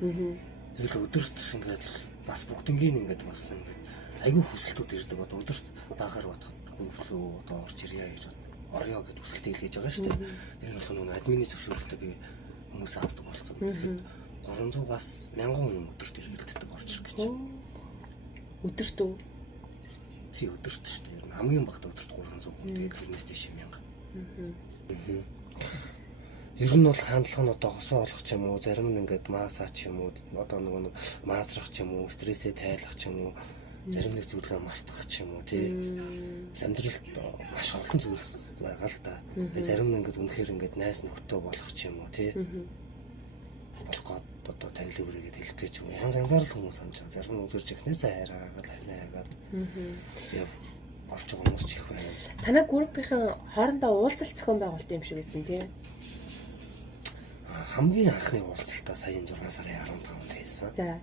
Тэгэл өдөрт ингээд бас бүгднгийн ингээд бас ингээд аюу хүсэлтүүд ирдэг. Одоо өдөрт багаар бодоход гүнфлөө одоо орж ирья гэж орё гэж хүсэлт илгээж байгаа шүү дээ. Тэр нь бол админы зөвшөөрлөлтөд би хүмүүс авдаг болсон. Тэгэхээр 300-аас 1000 хүн өдөрт иргэлддэг орж ирэх гэж. Өдөрт үү? Тий өдөрт шүү дээ. Хамгийн багт өдөрт 300 хүн. Тэгээд тэрнээс дэше 1000. Ер нь бол хандлага нь одоо хосоо олох ч юм уу, зарим нь ингээд массаж ч юм уу, одоо нөгөө маасрах ч юм уу, стрессээ тайлах ч юм уу, зарим нэг зүйлээ мартах ч юм уу тий. Амьдралд маш олон зүйлс байгаа л да. Зарим нь ингээд үнэхээр ингээд найз нөхдөд болох ч юм уу тий. Болгоод одоо танил үрээгээд хэлэх гэж юм. Янз янзаар л хүмүүс санаж байгаа. Зарим нь үзэрч ихнээсээ хайраагаад хайнаагаад. Яг орж байгаа хүмүүс ч их байна. Танай группийн хоорондоо уулзалт зохион байгуулалт юм шиг байсан тий. Хамгийн анхны уулзалтаа сая 6 сарын 15-нд хийсэн. За.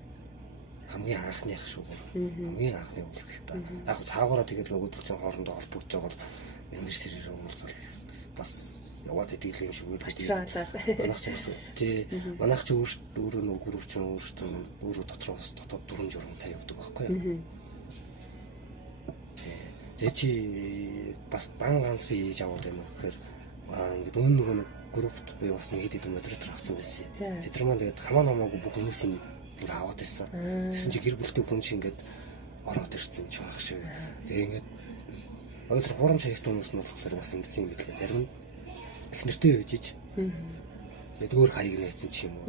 Хамгийн анхных шүүгээр. Хамгийн анхны уулзалтаа. Яг цаагаараа тэгээд нөгөөдөл чинь хоорондоо холбогдож байгаа бол ингэж тэрээр уулзал бас яваад идэг юм шиг үлдээд. Манайх ч бас тий. Манайх ч өөрөө нөгөө групп чинь өөрөө дотроос дотоод дүрм журамтай явдаг байхгүй юу? Тэгээд чи бас дан ганц би хийж аваад байна гэхээр ингээд өмнө нөгөө группт би бас нэг хэд хэдэн модератор авсан байсан. Тэд нар маань тэгээд хамаа намаагүй бүх хүмүүсийг ингээ аваад байсан. Тэгсэн чи гэр бүлтэй хүн шиг ингээд ороод ирсэн ч байх шиг. Тэгээ ингээд одоо тэр хуурамч хаягтай хүмүүс нь болохоор бас ингэсэн юм билээ. Зарим нь их нэртэй үйжиж. Тэгээд өөр хаяг нээсэн ч юм уу.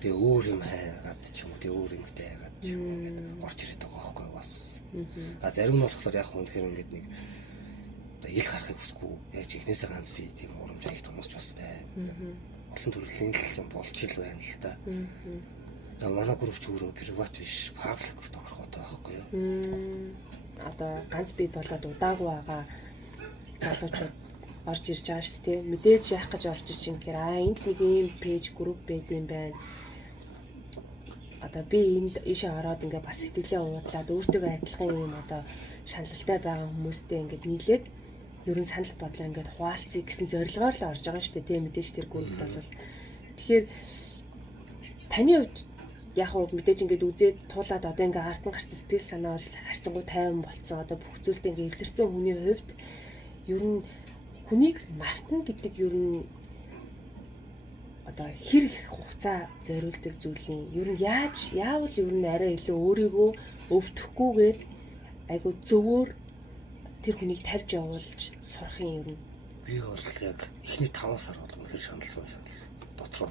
Тэгээ өөр юм хайгаад ч юм уу. Тэгээ өөр юмтай хайгаад ч юм уу ингээд орж ирээд байгаа байхгүй бас. Зарим нь болохоор яг хүн тэгэхээр ингээд нэг ил харахыг хүсэхгүй. Яг ч ихнээсээ ганц би тийм хуурамч хаягтай хүмүүс ч бас байна. Олон төрлийн юм болж ил байна л та. Тэгээ манай групп ч өөрөө приват биш, паблик тохиргоотой байхгүй юу? Одоо ганц би болоод удаагүй байгаа залуучууд орж ирж байгаа шүү дээ. Мэдээж яах гэж орж ирж юм гэхээр энд нэг ийм пэйж групп байд юм байна. Одоо би энд ийшээ ороод ингээ бас сэтгэлээ уудлаад өөртөө адилхан юм одоо шаналлтай байгаа хүмүүстэй ингээ нийлээд ерөн санал бодлоо ингээд хуваалцъя гэсэн зорилгоор л орж байгаа шүү дээ. Тийм мэдээж тэр группт бол тэгэхээр таны хувьд яг уу мэдээж ингээд үзээд туулаад одоо ингээд ард нь гарсан сэтгэл санаа бол харьцангуй тайван болцсон. Одоо бүх зүйлтэй ингээд эвлэрсэн хүний хувьд ер нь хүнийг мартна гэдэг ер нь одоо хэр их хугацаа зориулдаг зүйлийн ер нь яавал ер нь арай илүү өөрийгөө өвдөхгүйгээр айгу зөвөр тэр хүнийг тавьж явуулж сурахын ер нь би бол яг эхний 5 сар бол үнэхээр шаналсан. Дотроо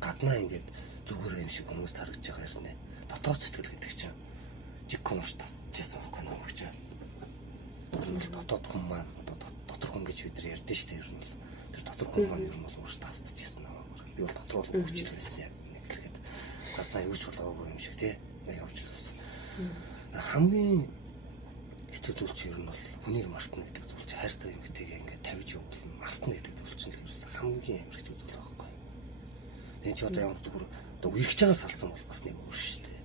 гаднаа ингээд зүгээр юм шиг хүмүүст харагдаж байгаа хэрнээ. Дотоод сэтгэл гэдэг чинь жиг коморч татчихсан байхгүй наа мөгч. Тэр нь дотоод хүн маань одоо дотор хүн гэж бид нар ярьдэн шүү дээ. Ер нь бол тэр дотор хүн маань ер нь бол өөртөө тасчихсан наа. Би бол дотор бол хөвчл байсан яг нэг хэлгээд гаднаа юу ч болоогүй юм шиг тий. Яг явж лсэн. Хамгийн гэдэг зүйл чинь ер нь бол хүнийг мартна гэдэг зүйл чинь хайртай эмэгтэйгээ ингээд тавьж явуул мартна гэдэг зүйл чинь л ерөөс хамгийн амар хэцүү зүйл байхгүй. Энэ ч одоо ямар зүгээр одоо үргэж байгаа салсан бол бас нэг өөр шүү дээ.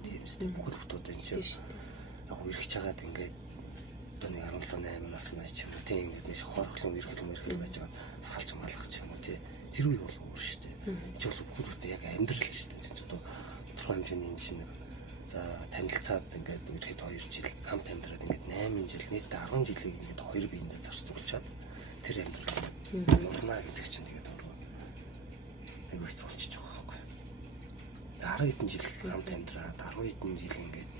Тийм үстэй бүхэл бүтүүд энэ чинь яг үргэж байгаад ингээд одоо нэг 17 8 настай ч юм уу тийм ингээд нэг хорхлон эрхэл байж байгаа салж малгах ч юм уу тий. Тэр үе бол өөр шүү дээ. Эч бол бүхэл бүтээ яг амьдрал шүү дээ. Энд одоо тодорхой хэмжээний ингэ шиг нэг за танилцаад ингээд ирэхэд 2 жил хамт амьдраад ингээд 8 жил нийт 10 жилийг ингээд хоёр биендээ зарцуулчаад тэр амьдрал нурнаа гэдэг чинь тэгээд өөрөө айгүй хэцүү болчихж байгаа байхгүй. 10 хэдэн жил хамт амьдраад 10 хэдэн жил ингээд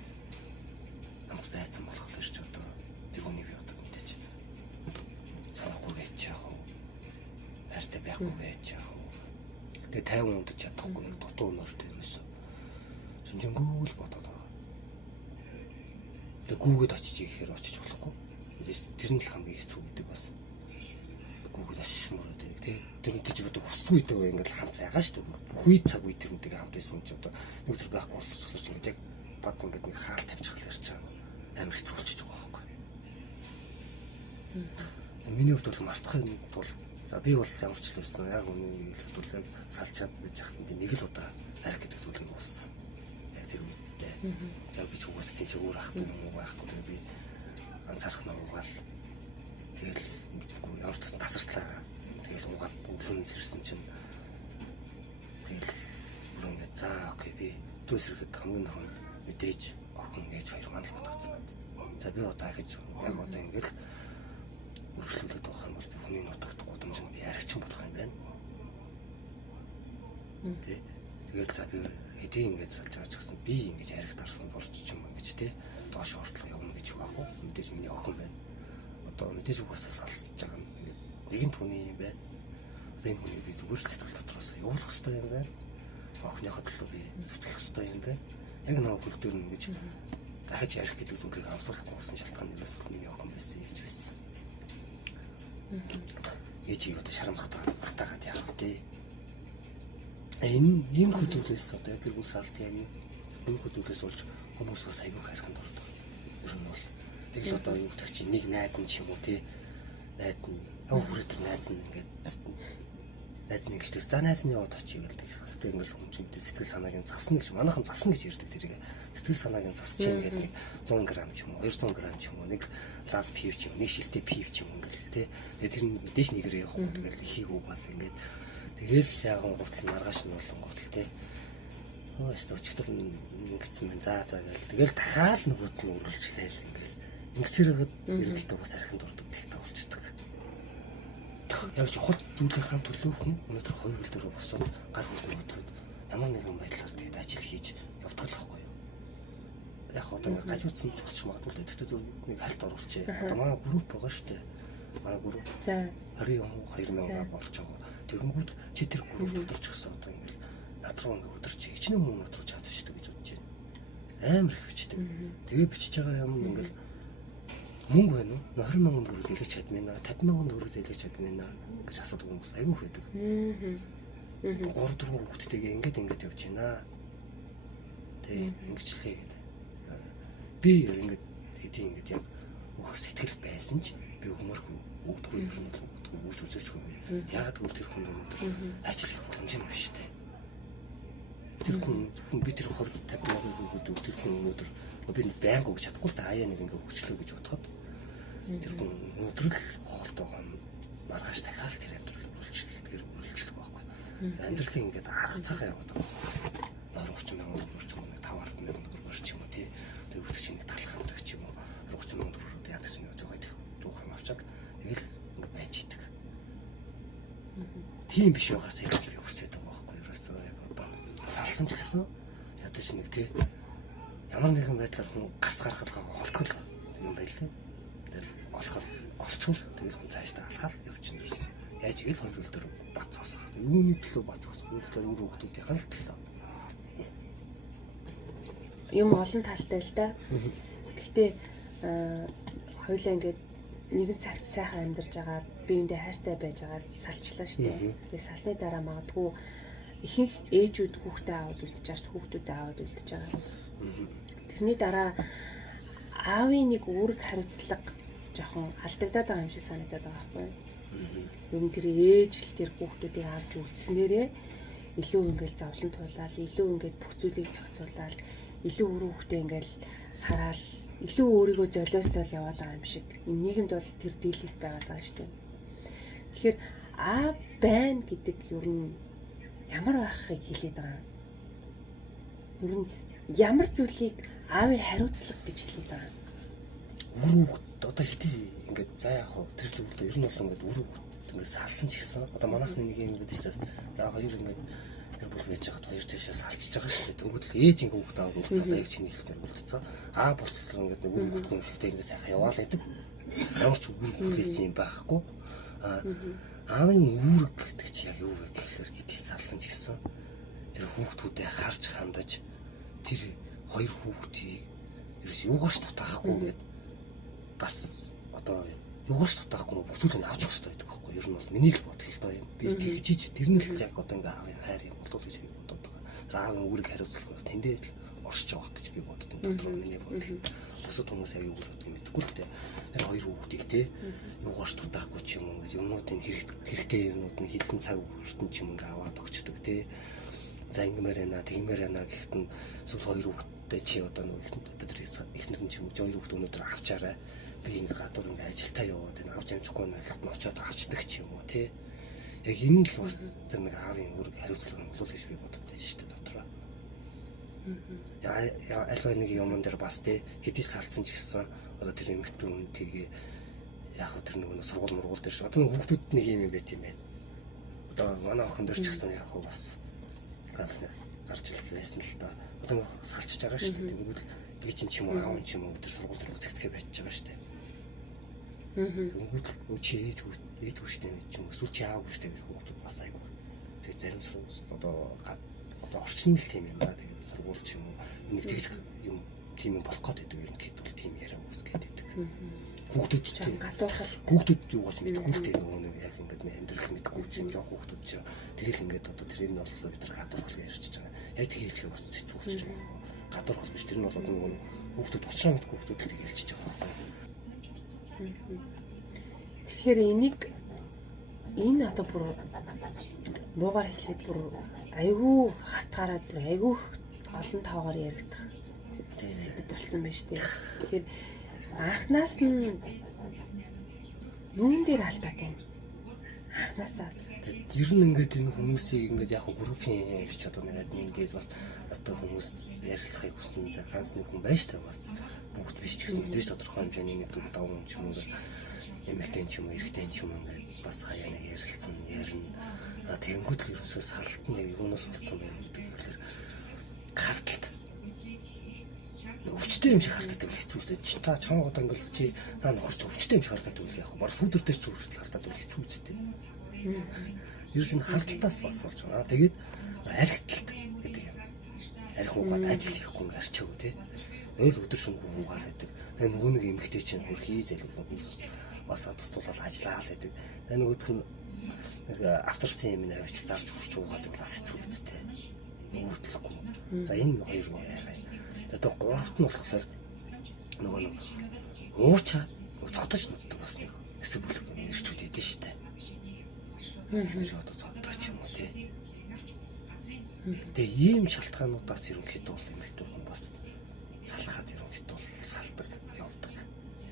хамт байцсан болохоор ч одоо тэр хүний би одоо мэдээч санахгүй гэж яах вэ? Хайртай байхгүй гэж яах вэ? Тэгээд 50 ундаж чадахгүй яг дутуу өнөртэй ерөөсөө шинжэнгүүл бодоод байгаа. Тэгээд гүүгээд очиж ихээр очиж болохгүй. Тэр нь л хамгийн хэцүү гэдэг бас. Гүүгээд очиж мөрөө тий. Тэрнтэй ч одоо хүссэн үедээ ингээл хамт байгаа шүү дээ. Бүх үе цаг үе тэрнтэйгээ хамт байсан юм чи одоо нэг өдөр байхгүй болчихлоо ч ингээд яг бод ингээд нэг хаал тавьчих л ярьж байгаа. Амар хэцүү болчихж байгаа байхгүй. Миний хувьд бол мартах юм бол за би бол ямар ч л байсан яг үнийг хэлэхэд бол яг салчаад байж хахад би нэг л удаа арх гэдэг зүйлийг ууссан. Яг тэр үедээ. Яг би ч угаасаа тийм ч өөр ах юм уу байхгүй. Тэгээ би ганцаарх нуугаал тэгэл ямар ч тасартлаа. Тэгэл угаад өглөөний сэрсэн чинь тэгэл бүр ингээд за окей би өглөөс ирэхэд хамгийн том мэдээж охин ээж хоёр мандал бодогдсон байд. За би одоо ахиж яг одоо ингээд үргэлжлүүлээд авах юм бол би хүний нутагт гудамжинд би арайчин болох юм байна. Тэ. Тэгэл за би хэдий ингэж салж байгаа ч гэсэн би ингэж арайх дарсан дурч юм ингэж тэ доош хортлоо явна гэж байх уу? Мэдээж миний охин байна. Одоо мэдээж угаасаа салсаж байгаа юм. Нэгэн хүний юм байна. Одоо энэ хүнийг би зүгээр л сэтгэл дотроос явуулах хэрэгтэй юм байна. Охиныхоо төлөө би зүтгэх хэрэгтэй юм байна. Яг нэг хөл дээр нь ингэж дахиж ярих гэдэг зүйлийг амсуулахгүй болсон шалтгаан нэрээс миний охин байсан ээж байсан. Ээж одоо шарамхтаагаад яах вэ? Ийм зүйлээс одоо гэр бүл салт яг ийм зүйлээс болж хүмүүс бас айгүй хайрханд ордог. Ер нь бол тэгэл одоо юу гэдэг чинь нэг найз нь ч юм уу тий найз нь өөрөөр найз нь ингээд найз нэг гэжтэй за найз нь яваад очие гэдэг. Гэхдээ ингээл хүн чинь сэтгэл санааг нь засна гэж манайхан засна гэж ярьдаг тэрийг. Сэтгэл санааг нь засч чинь ингээд нэг 100 г ч юм уу 200 г ч юм уу нэг лаз пив ч юм нэг шилтэй пив ч юм ингээл тий. Тэгээд тэр нь мэдээж нэгэрээ явахгүй тэгэл ихийг угаал ингээд тэгэл яган гутал маргааш нь болон гутал тий. Өөстө өчигдөр ингэсэн байна. За гэл тэгэл дахиад нөгөөт нь үргэлжлээл ингээл ингэсэрэгд ерөнхийдөө бас архинд ордог талтай болчихдог. Яг чухал зүйлийнхаа төлөө хүн өнөөдөр хоёр хөл дээр босоод гар хөл хөдлөд ямар нэгэн байдлаар тэгээд ажил хийж явдаг л байхгүй юу. Яг одоо ингэ гажуудсан ч болчих магадгүй л гэхдээ зөв нэг хальт оруулчих. Одоо манай групп байгаа шүү дээ. Манай групп. За 20,000 болж байгаа. Тэгэнгүүт чи тэр групп дотор ч гэсэн одоо ингэ над руу ингэ өдөрч хичнээн мөн над руу чад бичдэг гэж бодож байна. Амар их бичдэг. Тэгээ бичиж байгаа юм ингээл мөнгө байна уу? 20,000 төгрөг зээлж чадмайна, 50,000 төгрөг зээлж чадмайна гэж асуудаг хүмүүс айгүй байдаг. 3-4 хүүхдтэйгээ ингээд явж байна. Тэг ингэчлээ гэдэг. Би ингээд хэдий ингээд яг өөх сэтгэл байсан ч би өмөрхөө өгдөг юм шиг л өгдөг үүж үзээчгүй юм. Яг тэгвэл тэр хүн өнөөдөр ажиллах боломж юм биш үү? Тэр хүн би тэр 50,000 өгөөд тэр хүн өнөөдөр би байнг өгч чадахгүй л да аяа нэг ингээд өгчлөө гэж бодоход тэр хүн өнөөдөр л хоолтой байгаа юм маргааш дахиад тэр амьдрал үргэлжлэх байхгүй. Амьдралын ингээд арга цагаа яваад байгаа. 30,000 төгрөг ч юм уу 5-10,000 төгрөг ч юм уу тий. Тэр өгдөг чинь талах хамдаг ч юм уу 30,000 төгрөг яадаг чинь жоо жуух юм авчаад тэгэл ингээд байждаг. Тийм биш байгаас ялж би хүсээд байгаа байхгүй. Ерөөсөө яг одоо салсан ч гэсэн ядаж нэг тий ямар нэгэн байдлаар хүн гарц гаргалгаа олдгол юм байлээ. Тэр олчвол тэгэл хүн цаашдаа алхаал явчихна ерөөс. Яаж игэл хоёр хөл дээр бацгосох. Юуны төлөө бацгосох вэ? Өөр хүмүүсийнхээ л төлөө. Юм олон талтай л да. Гэхдээ хоёулаа ингээд нэгэн цагт сайхан амьдарч байгаа, биеиндээ хайртай байж байгаа салчлаа шүү дээ. Тэгээ салсны дараа магадгүй ихэнх ээжүүд хүүхдээ аваад үлдчихэж байгаа, хүүхдүүдээ аваад үлдчихэж байгаа. Тэрний дараа аавын нэг үүрэг хариуцлага жоохон алдагдаад байгаа юм шиг санагдаад байгаа байхгүй юу? Ер нь тэр ээж л тэр хүүхдүүдийг авч үлдснээрээ илүү ингээл зовлон туулаад, илүү ингээд бүх зүйлийг зохицуулаад, илүү өрөө хүүхдээ ингээл хараал, илүү өөрийгөө золиослол яваад байгаа юм шиг. Энэ нийгэмд бол тэр дийлэнх байгаад байгаа шүү дээ. Тэгэхээр аав байна гэдэг ер нь ямар байхыг хэлээд байгаа юм? Ер нь ямар зүйлийг аавын хариуцлага гэж хэлээд байгаа юм? Өрөө одоо хитээ ингээд за яг хөө тэр зөвлөлөө ер нь бол ингээд өрөө ингээд салсан ч гэсэн одоо манайхны нэг юм байдаг шүү дээ. За хоёр ингээд тэр бол байж хаад хоёр тийшээ салчиж байгаа шүү дээ. Тэнгүүд л ээж ингээд хүүхдээ аваад үлдсэн одоо яг чиний хэлснээр үлдсэн. Аа болтол ингээд нэг өрөө хүүхдээ юм шиг тэг ингээд сайхан яваал гэдэг. Ямар ч үгүй хэлсэн юм байхгүй. Аавын үүрэг гэдэг чи яг юу вэ гэхээр хитээ салсан ч гэсэн тэр хүүхдүүдэд харж хандаж тэр хоёр хүүхдийг ерөөс юугаарч тутаахгүй ингээд бас одоо юугаарч тутаахгүй бүсүүлэн авч явах хэрэгтэй гэдэг байхгүй. Ер нь бол миний л бодол л доо юм. Би тэгжиж тэр нь л яг одоо ингээ аавын хайр юм болов гэж би бодоод байгаа. Тэр аавын үүрэг хариуцлагаас тэндээ л оршиж байгаа гэж би бодод энэ дотор миний бодол. Бусад хүмүүс аяг үүрэг мэдгүй л дээ. Тэр хоёр хүүхдийг те юугаарч тутаахгүй ч юм уу гэж юмнуудын хэрэгтэй юмнууд нь хилэн цаг хүртэн ч юм ингээ аваад өгчдөг те. За ингэмээр байна, тэгмээр байна гэхэд нь эсвэл хоёр хүүхдээ чи одоо нөгөө ихнэр нь ч юм уу хоёр хүүхдээ өнөөдөр авчаарай. Би ингээ гадуур ингээ ажилдаа яваад энэ авч амжихгүй нэхэд нь очиод авчдаг ч юм уу тий. Яг энэ л бас тэр нэг аавын үүрэг хариуцлага юм болов гэж би боддог шүү дээ дотроо. Яа альва нэг юм дээр бас тий хэдий салцсан ч гэсэн одоо тэр эмэгтэн тийг яг тэр нөгөө сургууль мургуул дээр шүү. Одоо нэг хүүхдүүд нэг юм байт юм байна. Одоо манай охин дээр ч гэсэн яг бас ганц нэг гарч ирэх байсан л да. Одоо салчиж байгаа шүү дээ. Тэнгүүд би чинь ч юм уу аав ч юм уу тэр сургууль дээр үзэгдэхээ байж байгаа шүү дээ. Тэнгүүд чи ээж хүүштэй ч юм эсвэл чи аав хүүштэй гэж хүүхдүүд бас айгүй. Тэгээ зарим сургууль одоо орчин л тийм юм ба. Тэгээд сургууль ч юм уу нэг тэгж юм тийм юм болох гэдэг ер нь хэдвэл тийм яриа үүсгээд байдаг. Хүүхдүүд ч тийм хүүхдүүд юу гэж мэдэхгүй л тийм нөгөө нэг яг ингээд нэг амьдрал мэдэхгүй чинь жоох хүүхдүүд чинь тэгэл ингээд одоо тэр энэ бол бид нар гадуурхал ярьчихж байгаа. Яг тэг хэлчих бас хэцүү болчих жоох. Гадуурхал биш тэр нь бол одоо нөгөө хүүхдүүд уучраа мэдгүй хүүхдүүд л тэг хэлчихэж байгаа байхгүй. Тэгэхээр энэ одоо бүр муугаар хэлэхэд бүр айгүй хатгаараад айгүй олон тавгаар яригдах зүйл болсон байна шүү дээ. Тэгэхээр анхнаас нь юун дээр алдаад юм? Анхнаасаа ер нь ингээд энэ хүмүүсийг ингээд яг группийн биш одоо нэг админ дээр бас одоо хүмүүс ярилцахыг хүсэн за ганц нэг хүн байж таа бас бүгд биш ч гэсэн мэдээж тодорхой хэмжээний нэг 4-5 хүн ч юм уу эмэгтэй ч юм уу эрэгтэй ч юм уу ингээд бас хаяа нэг ярилцсан ярина. Тэнгүүд л ерөөсөө салт нэг юунаас болцсон байх гэдэг хэлээр харталт өвчтэй юм шиг хартаад байл хэцүү үстэй. Чи та чамаа одоо ингээл чи та нөхөрч өвчтэй юм шиг хартаад байл яг баг сүүдэр дээр ч зүрхтэл хартаад байл хэцүү үстэй. Ерөөс энэ харталтаас бас болж байгаа. Тэгээд архиталт гэдэг юм. Арх угаад ажил хийхгүй ингээ арчаагүй тий. Ойл өдөр шөнөгүй угаал гэдэг. Тэгээ нөгөө нэг эмэгтэй чинь хөрхий зэлбэг бас тусдуулаад ажиллаа л гэдэг. Тэгээ нөгөөх нь нэг авторсын юм авч зарж хурч уугаад бас хэцүү үстэй. Нөгөөтлөхгүй. За энэ хоёр яарай. Тэгээд гуравт нь болохоор нөгөө нэг уучаад цотож нутдаг бас нэг хэсэг бүлэг ирчүүд идэв штэ. Тэр одоо цоттой ч юм уу тий. Тэгээ ийм шалтгаануудаас ерөнхийдөө бол эмэгтэй хүн бас салахад ерөнхийдөө салдаг явдаг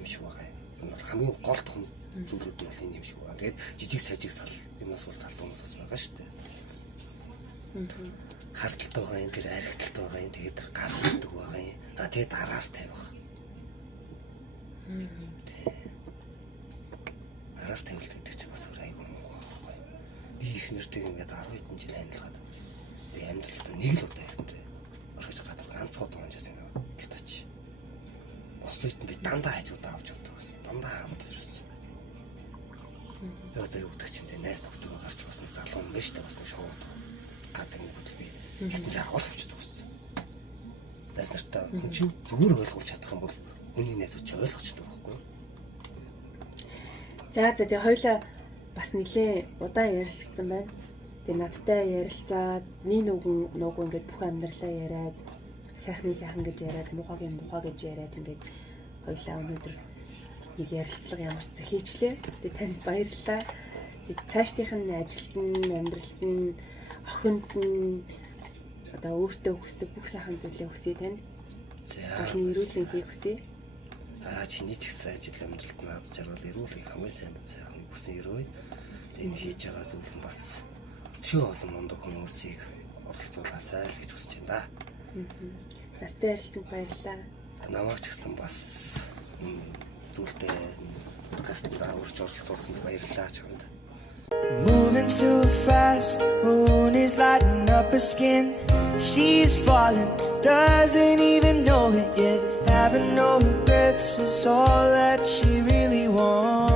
юм шиг байгаа юм. Энэ бол хамгийн гол том зүйлүүд нь бол энэ юм шиг байна. Тэгээд жижиг сажиг сал юмнаас бол салдаг хүмүүс бас байгаа штэ. Харталт байгаа юм, тэр архиталт байгаа юм, тэгээд тэр гар хүрдэг байгаа юм. Тэгээд араар тавих. Араар тавилт гэдэг чинь бас айгүй муухай байхгүй. Би их нэртэйг ингээд 10 хэдэн жил хандлахад би амьдралдаа нэг л удаа ихтэй орхиж гадар ганцхан удаа унжаас ингээд тэтач. Бусдад би дандаа хажуудаа авч явдаг бас. Дандаа хамт ирсэн. Одоо юу гэдэг чинь найз нөхдөд гарч бас нэг залуу юм байна шүү дээ бас нэг шоуд. Гадангууд би ихнэрээ аваад авчдаг байсан. Найз нартай хүн чинь зүгээр ойлгуулж чадах юм бол хүний найзууд ч ойлгочтой байхгүй. За тэгээ хоёлаа бас нэлээ удаан ярилцсан байна. Тэгээ надтай ярилцаад нууггүй ингээд бүх амьдралаа яриад сайхны сайхан гэж яриад муухагийн муухай гэж яриад ингээд Хоёлаа өнөөдөр нэг ярилцлага ямар ч хийчлээ. Тэгээ танд баярлалаа. Цаашдынх нь ажилд нь, амьдралд нь, охинд нь одоо өөртөө хүсдэг бүх сайхан зүйлээ хүсье танд. За. Голны эрүүлэн хийх хүсье. Чиний ч гэсэн ажил амьдралд наад жаргал эрүүлэх хамгийн сайн сайхныг хүсэн өрөө. Энэ хийж байгаа зүйл нь бас шөө олон мундаг хүмүүсийг оролцуулаасай л гэж хүсэж байна. Настай ярилцсанд баярлалаа. Намайг ч гэсэн бас энэ зүйлдээ подкастта урьж оролцуулсанд баярлалаа чамд. Moving too fast, moon is lighting up her skin. She's falling, doesn't even know it yet. Having no regrets is all that she really wants.